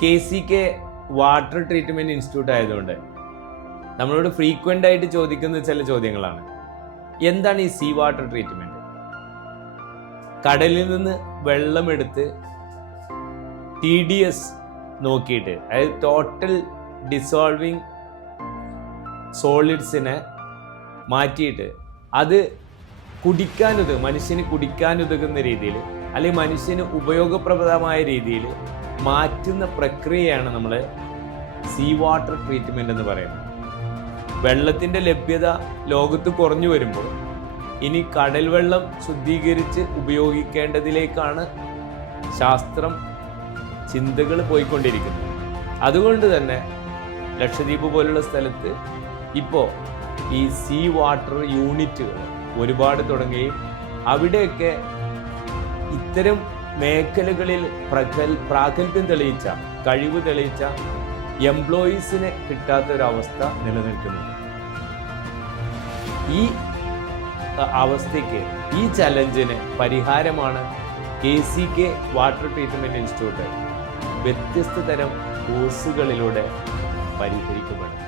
KCK water treatment institute ആയതുകൊണ്ട് നമ്മളോട് frequent ആയിട്ട് ചോദിക്കുന്ന ചില ചോദ്യങ്ങളാണ്. എന്താണ് ഈ സീ വാട്ടർ ട്രീറ്റ്മെൻറ്റ്? കടലിൽ നിന്ന് വെള്ളമെടുത്ത് TDS നോക്കിയിട്ട്, അതായത് ടോട്ടൽ ഡിസോൾവിങ് സോളിഡ്സിനെ മാറ്റിയിട്ട് അത് മനുഷ്യന് കുടിക്കാനുതകുന്ന രീതിയിൽ, അല്ലെങ്കിൽ മനുഷ്യന് ഉപയോഗപ്രദമായ രീതിയിൽ മാറ്റുന്ന പ്രക്രിയയാണ് നമ്മൾ സീ വാട്ടർ ട്രീറ്റ്മെൻറ്റ് എന്ന് പറയുന്നത്. വെള്ളത്തിൻ്റെ ലഭ്യത ലോകത്ത് കുറഞ്ഞു വരുമ്പോൾ ഇനി കടൽ വെള്ളം ശുദ്ധീകരിച്ച് ഉപയോഗിക്കേണ്ടതിലേക്കാണ് ശാസ്ത്രം ചിന്തകൾ പോയിക്കൊണ്ടിരിക്കുന്നത്. അതുകൊണ്ട് തന്നെ ലക്ഷദ്വീപ് പോലുള്ള സ്ഥലത്ത് ഇപ്പോൾ ഈ സീ വാട്ടർ യൂണിറ്റുകൾ ഒരുപാട് തുടങ്ങുകയും അവിടെയൊക്കെ ഇത്തരം മേഖലകളിൽ പ്രാഗൽഭ്യം തെളിയിച്ച, കഴിവ് തെളിയിച്ച എംപ്ലോയീസിനെ കിട്ടാത്തൊരവസ്ഥ നിലനിൽക്കുന്നുണ്ട്. ഈ അവസ്ഥയ്ക്ക്, ഈ ചലഞ്ചിന് പരിഹാരമാണ് KCK വാട്ടർ ട്രീറ്റ്മെൻറ്റ് ഇൻസ്റ്റിറ്റ്യൂട്ട് വ്യത്യസ്ത തരം കോഴ്സുകളിലൂടെ പരിഹരിക്കപ്പെടുന്നത്.